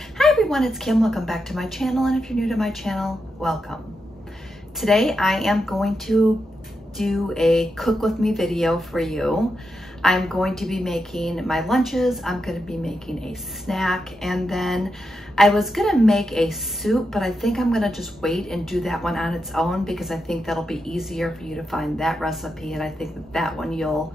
Hi everyone, it's Kim. Welcome back to my channel, and if you're new to my channel, welcome. Today I am going to do a cook with me video for you. I'm going to be making my lunches, I'm going to be making a snack, and then I was going to make a soup, but I think I'm going to just wait and do that one on its own because I think that'll be easier for you to find that recipe, and I think that one you'll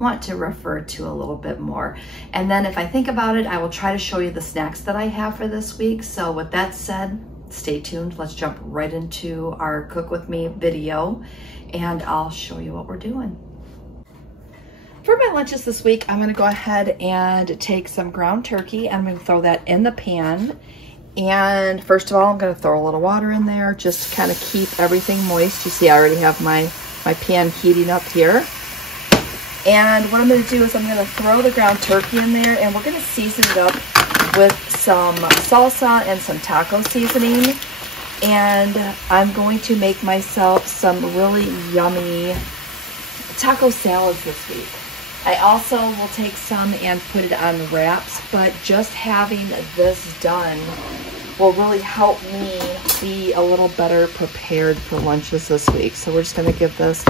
want to refer to a little bit more. And then if I think about it, I will try to show you the snacks that I have for this week. So with that said, stay tuned. Let's jump right into our cook with me video and I'll show you what we're doing. For my lunches this week, I'm gonna go ahead and take some ground turkey. I'm gonna throw that in the pan. And first of all, I'm gonna throw a little water in there, just kind of keep everything moist. You see, I already have my pan heating up here. And what I'm going to do is I'm going to throw the ground turkey in there, and we're going to season it up with some salsa and some taco seasoning. And I'm going to make myself some really yummy taco salads this week. I also will take some and put it on wraps, but just having this done will really help me be a little better prepared for lunches this week. So we're just going to give this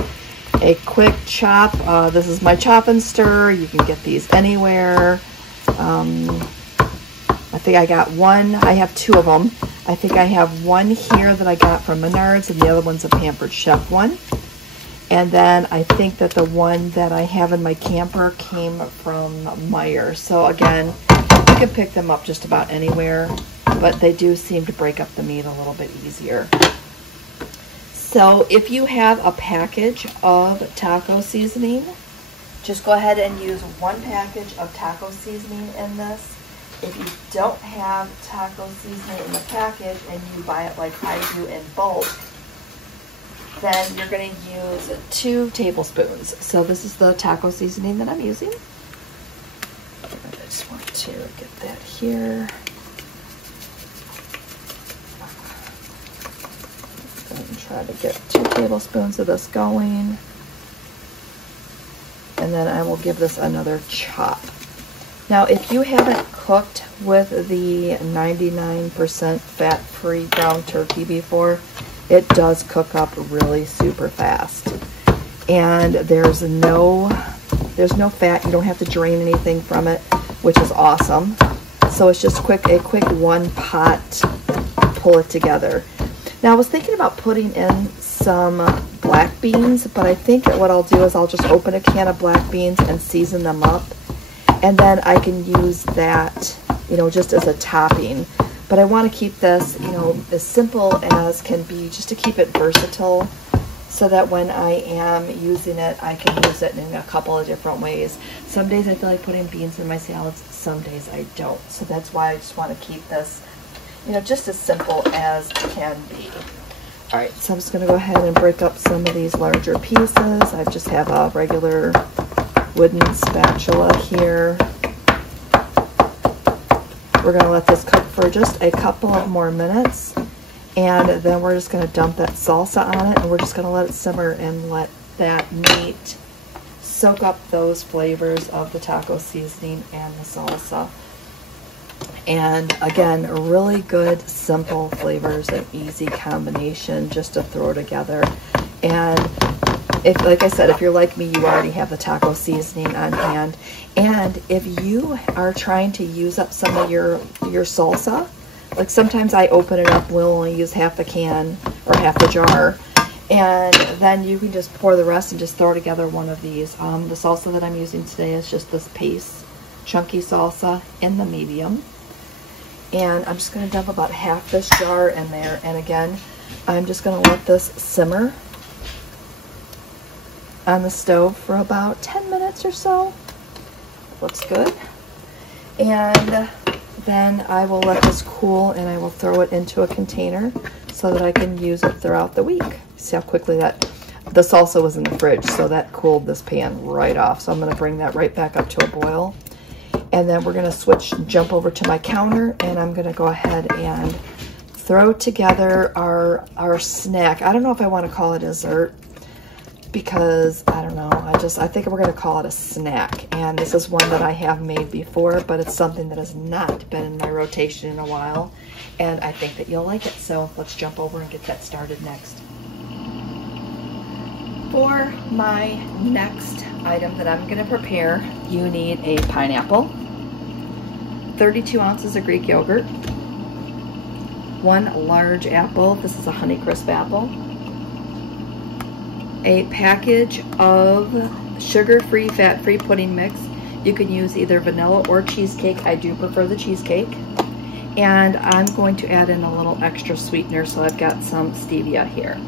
a quick chop. This is my chop and stir. You can get these anywhere. I think I got one. I have two of them. I think I have one here that I got from Menards, and the other one's a Pampered Chef one. And then I think that the one that I have in my camper came from Meijer. So again, you can pick them up just about anywhere, but they do seem to break up the meat a little bit easier. So if you have a package of taco seasoning, just go ahead and use one package of taco seasoning in this. If you don't have taco seasoning in the package and you buy it like I do in bulk, then you're going to use 2 tablespoons. So this is the taco seasoning that I'm using. I just want to get that here. And try to get 2 tablespoons of this going, and then I will give this another chop. Now if you haven't cooked with the 99% fat-free ground turkey before, it does cook up really super fast, and there's no fat. You don't have to drain anything from it, which is awesome. So it's just a quick one pot, pull it together. Now, I was thinking about putting in some black beans, but I think that what I'll do is I'll just open a can of black beans and season them up, and then I can use that, you know, just as a topping. But I want to keep this, you know, as simple as can be, just to keep it versatile, so that when I am using it, I can use it in a couple of different ways. Some days I feel like putting beans in my salads, some days I don't. So that's why I just want to keep this, you know, just as simple as can be. All right, so I'm just gonna go ahead and break up some of these larger pieces. I just have a regular wooden spatula here. We're gonna let this cook for just a couple of more minutes, and then we're just gonna dump that salsa on it, and we're just gonna let it simmer and let that meat soak up those flavors of the taco seasoning and the salsa. And again, really good, simple flavors, an easy combination just to throw together. And if, like I said, if you're like me, you already have the taco seasoning on hand. And if you are trying to use up some of your salsa, like sometimes I open it up, we'll only use half the can or half the jar, and then you can just pour the rest and just throw together one of these. The salsa that I'm using today is just this paste chunky salsa in the medium. And I'm just going to dump about half this jar in there. And again, I'm just going to let this simmer on the stove for about 10 minutes or so. Looks good. And then I will let this cool, and I will throw it into a container so that I can use it throughout the week. See how quickly the salsa was in the fridge, so that cooled this pan right off. So I'm going to bring that right back up to a boil. And then we're going to jump over to my counter, and I'm going to go ahead and throw together our snack. I don't know if I want to call it dessert. because I don't know, I think we're gonna call it a snack. And this is one that I have made before, but it's something that has not been in my rotation in a while. And I think that you'll like it. So let's jump over and get that started next. For my next item that I'm gonna prepare, you need a pineapple, 32 ounces of Greek yogurt, 1 large apple, this is a Honeycrisp apple, a package of sugar-free, fat-free pudding mix. You can use either vanilla or cheesecake. I do prefer the cheesecake. And I'm going to add in a little extra sweetener, so I've got some stevia here.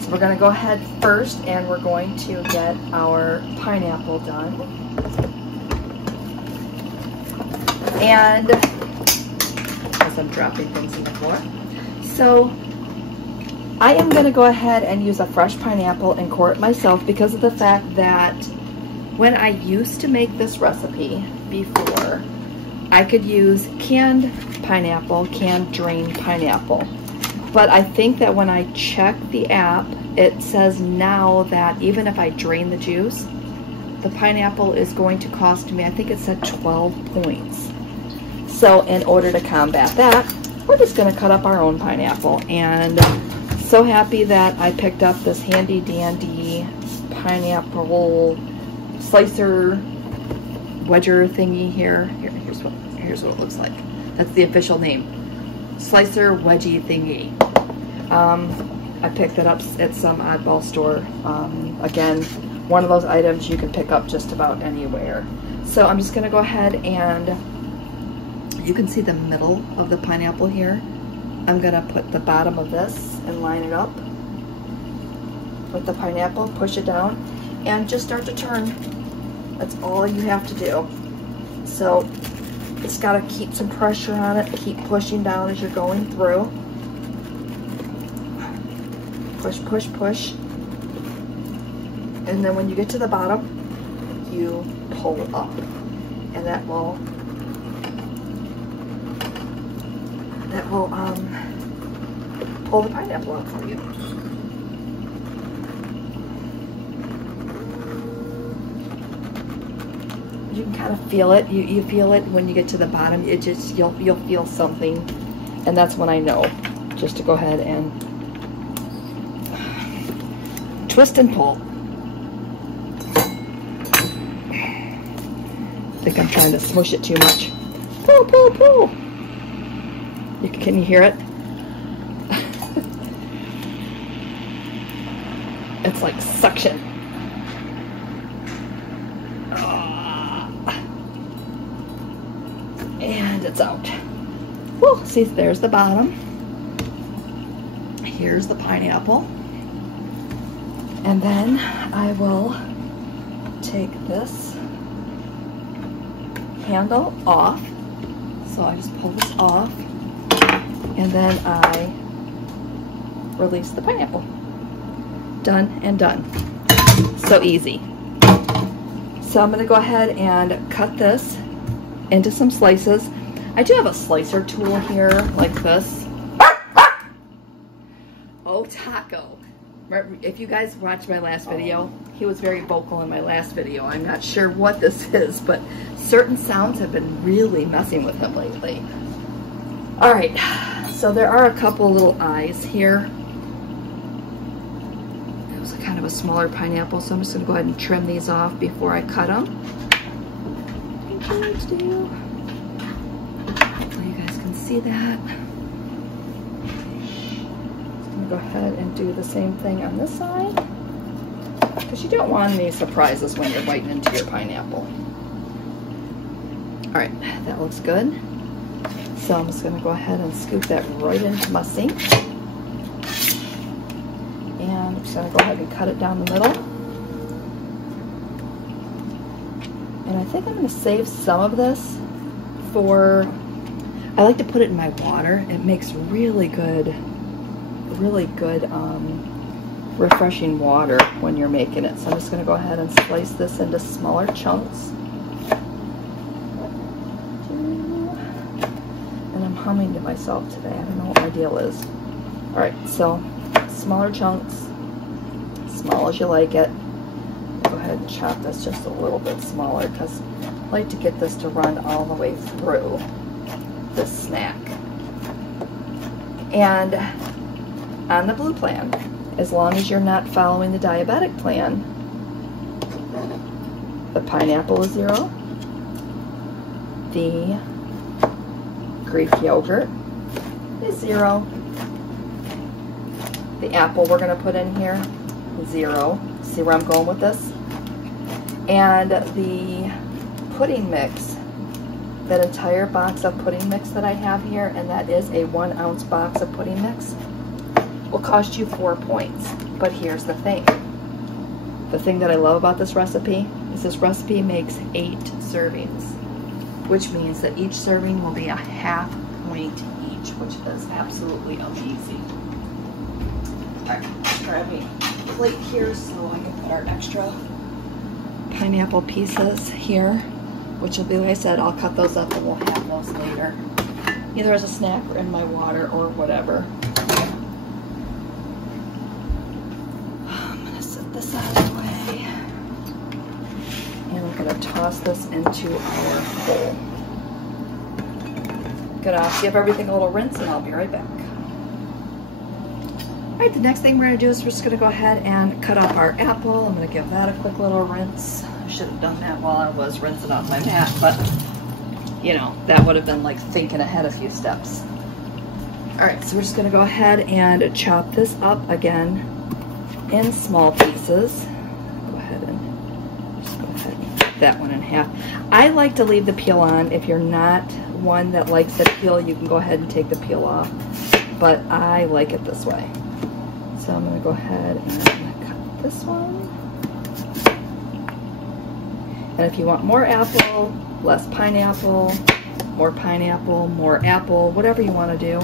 So we're gonna go ahead first and we're going to get our pineapple done. And as I'm dropping things in the floor. So I am gonna go ahead and use a fresh pineapple and core it myself because of the fact that when I used to make this recipe before, I could use canned pineapple, canned drained pineapple. But I think that when I check the app, it says now that even if I drain the juice, the pineapple is going to cost me, I think it said 12 points. So in order to combat that, we're just gonna cut up our own pineapple. And so happy that I picked up this handy dandy pineapple slicer wedger thingy here. Here's what it looks like. That's the official name. Slicer wedgie thingy. I picked it up at some oddball store. Again, one of those items you can pick up just about anywhere. So I'm just gonna go ahead and you can see the middle of the pineapple here. I'm gonna put the bottom of this and line it up with the pineapple, push it down, and just start to turn. That's all you have to do. So it's gotta keep some pressure on it, keep pushing down as you're going through. Push, push, push. And then when you get to the bottom, you pull it up. And that will pull the pineapple out for you. You can kind of feel it. You feel it when you get to the bottom. It just you'll feel something, and that's when I know just to go ahead and twist and pull. I think I'm trying to smush it too much. Pull, pull, pull. Can you hear it? It's like suction. And it's out. Whew, see, there's the bottom. Here's the pineapple. And then I will take this handle off. So I just pull this off. And then I release the pineapple. Done and done. So easy. So I'm going to go ahead and cut this into some slices. I do have a slicer tool here like this. Oh, Taco. If you guys watched my last video, he was very vocal in my last video. I'm not sure what this is, but certain sounds have been really messing with him lately. All right, so there are a couple little eyes here. It was kind of a smaller pineapple, so I'm just gonna go ahead and trim these off before I cut them. Hopefully you guys can see that. Go ahead and do the same thing on this side, because you don't want any surprises when you're biting into your pineapple. All right, that looks good. So I'm just going to go ahead and scoop that right into my sink, and I'm just going to go ahead and cut it down the middle. And I think I'm going to save some of this for, I like to put it in my water. It makes really good refreshing water when you're making it. So I'm just going to go ahead and slice this into smaller chunks. And I'm humming to myself today. I don't know what my deal is. Alright, so smaller chunks, small as you like it. Go ahead and chop this just a little bit smaller because I like to get this to run all the way through this snack. And on the blue plan, as long as you're not following the diabetic plan, the pineapple is 0, the Greek yogurt is 0, the apple we're going to put in here, 0. See where I'm going with this? And the pudding mix, that entire box of pudding mix that I have here, and that is a 1 ounce box of pudding mix, will cost you 4 points. But here's the thing. The thing that I love about this recipe is this recipe makes 8 servings, which means that each serving will be a ½ point each, which is absolutely amazing. All right, grab me a plate here so I can put our extra pineapple pieces here, which will be, like I said, I'll cut those up and we'll have those later, either as a snack or in my water or whatever. I'm gonna set this out of the way, and I'm gonna toss this into our bowl. Gonna give everything a little rinse and I'll be right back. All right, the next thing we're gonna do is we're just gonna go ahead and cut up our apple. I'm gonna give that a quick little rinse. I should have done that while I was rinsing off my mat, but you know, that would have been like thinking ahead a few steps. All right, so we're just gonna go ahead and chop this up again in small pieces. Go ahead and cut that one in half. I like to leave the peel on. If you're not one that likes the peel, you can go ahead and take the peel off, but I like it this way. So I'm gonna go ahead and cut this one. And if you want more apple, less pineapple, more apple, whatever you want to do,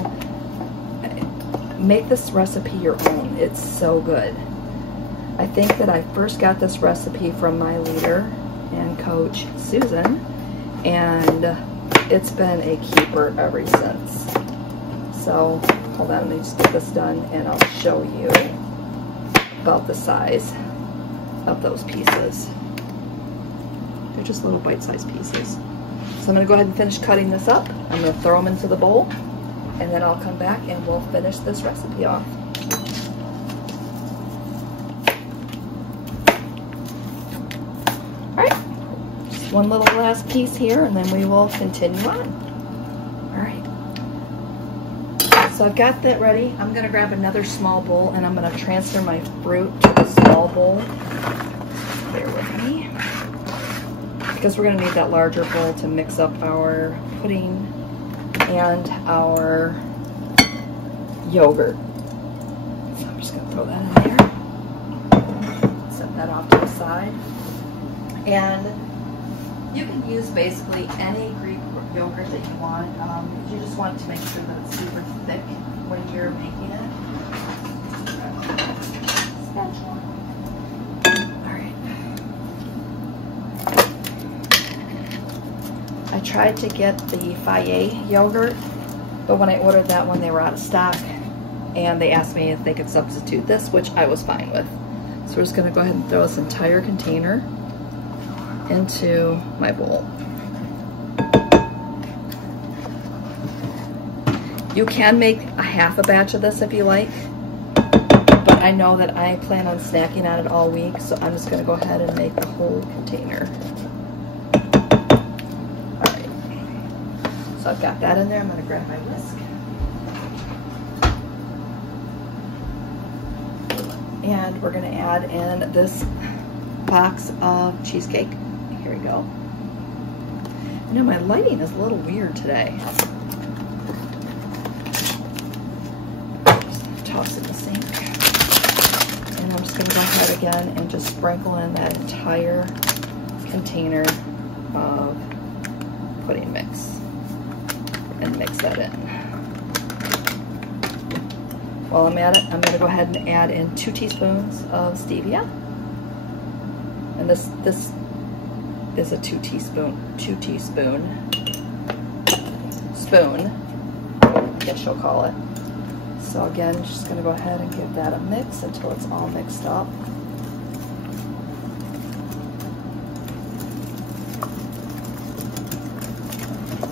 make this recipe your own. It's so good. I think that I first got this recipe from my leader and coach, Susan, and it's been a keeper ever since. So hold on, let me just get this done and I'll show you about the size of those pieces. They're just little bite-sized pieces. So I'm gonna go ahead and finish cutting this up. I'm gonna throw them into the bowl, and then I'll come back and we'll finish this recipe off. All right, just one little last piece here, and then we will continue on. All right, so I've got that ready. I'm gonna grab another small bowl, and I'm gonna transfer my fruit to the small bowl. Bear with me, because we're going to need that larger bowl to mix up our pudding and our yogurt. So I'm just going to throw that in there. Set that off to the side. And you can use basically any Greek yogurt that you want. You just want to make sure that it's super thick when you're making it. Spatula. I tried to get the Fayet yogurt, but when I ordered that one, they were out of stock, and they asked me if they could substitute this, which I was fine with. So we're just gonna go ahead and throw this entire container into my bowl. You can make a half a batch of this if you like, but I know that I plan on snacking on it all week, so I'm just gonna go ahead and make the whole container. So I've got that in there. I'm going to grab my whisk. And we're going to add in this box of cheesecake. Here we go. I know my lighting is a little weird today. Just toss it in the sink. And I'm just going to go ahead again and just sprinkle in that entire container of pudding mix. And mix that in. While I'm at it, I'm going to go ahead and add in 2 teaspoons of stevia. And this is a 2 teaspoon spoon, I guess you'll call it. So again, just going to go ahead and give that a mix until it's all mixed up.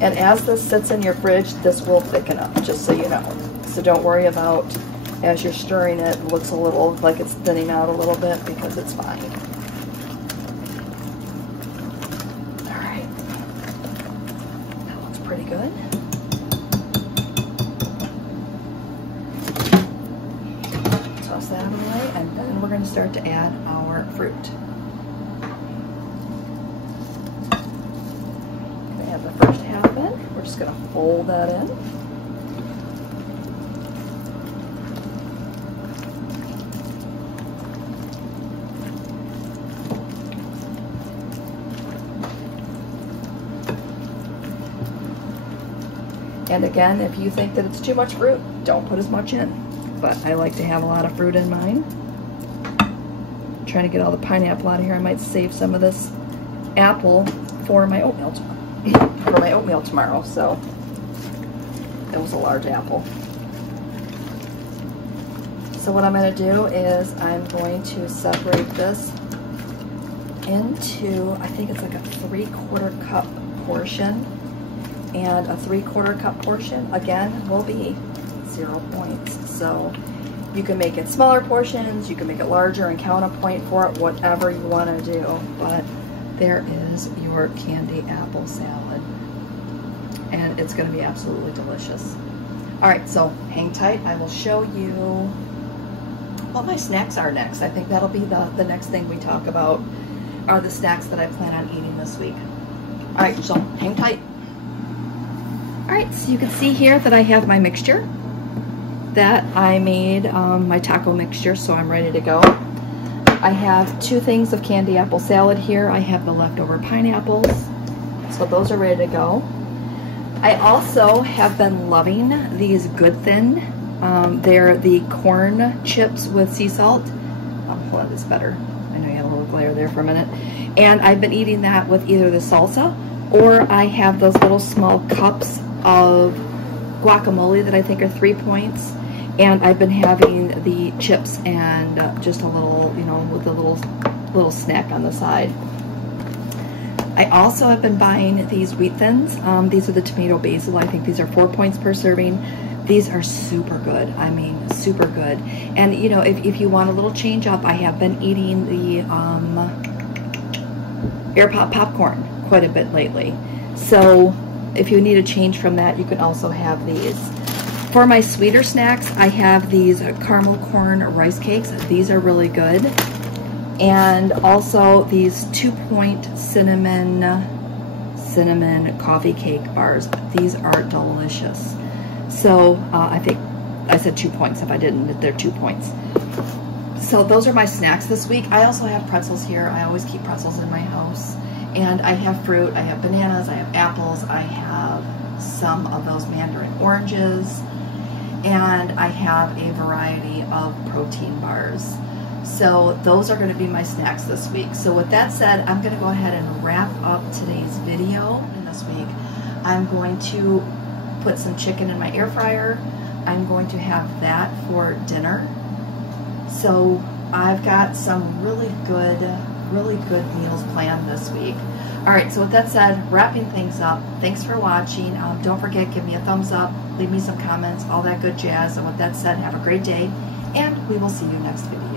And as this sits in your fridge, this will thicken up, just so you know. So don't worry about, as you're stirring it, it looks a little like it's thinning out a little bit, because it's fine. All right, that looks pretty good. Toss that out of the way, and then we're going to start to add our fruit. Add the first half in. We're just going to fold that in. And again, if you think that it's too much fruit, don't put as much in. But I like to have a lot of fruit in mine. I'm trying to get all the pineapple out of here. I might save some of this apple for my oatmeal tomorrow. So it was a large apple. So what I'm going to do is I'm going to separate this into, I think it's like a 3/4 cup portion. And a 3/4 cup portion, again, will be 0 points. So you can make it smaller portions, you can make it larger and count a point for it, whatever you want to do. But there is your candy apple salad. And it's going to be absolutely delicious. All right, so hang tight. I will show you what my snacks are next. I think that'll be the next thing we talk about, are the snacks that I plan on eating this week. All right, so hang tight. All right, so you can see here that I have my mixture that I made, my taco mixture, so I'm ready to go. I have 2 things of candy apple salad here. I have the leftover pineapples, so those are ready to go. I also have been loving these Good Thin. They're the corn chips with sea salt. Hold on, this better. I know you had a little glare there for a minute. And I've been eating that with either the salsa, or I have those little small cups of guacamole that I think are 3 points, and I've been having the chips and just a little, you know, with a little snack on the side. I also have been buying these Wheat Thins. These are the tomato basil. I think these are 4 points per serving. These are super good. I mean, super good. And you know, if you want a little change up, I have been eating the air pop popcorn quite a bit lately. So if you need a change from that, you can also have these. For my sweeter snacks, I have these caramel corn rice cakes. These are really good. And also these 2-point cinnamon coffee cake bars. These are delicious. So I think I said 2 points. If I didn't, they're 2 points. So those are my snacks this week. I also have pretzels here. I always keep pretzels in my house. And I have fruit, I have bananas, I have apples, I have some of those mandarin oranges, and I have a variety of protein bars. So those are going to be my snacks this week. So with that said, I'm going to go ahead and wrap up today's video. And this week, I'm going to put some chicken in my air fryer. I'm going to have that for dinner. So I've got some really good meals planned this week. All right, so with that said, wrapping things up, thanks for watching. Don't forget, give me a thumbs up, leave me some comments, all that good jazz. And with that said, have a great day, and we will see you next video.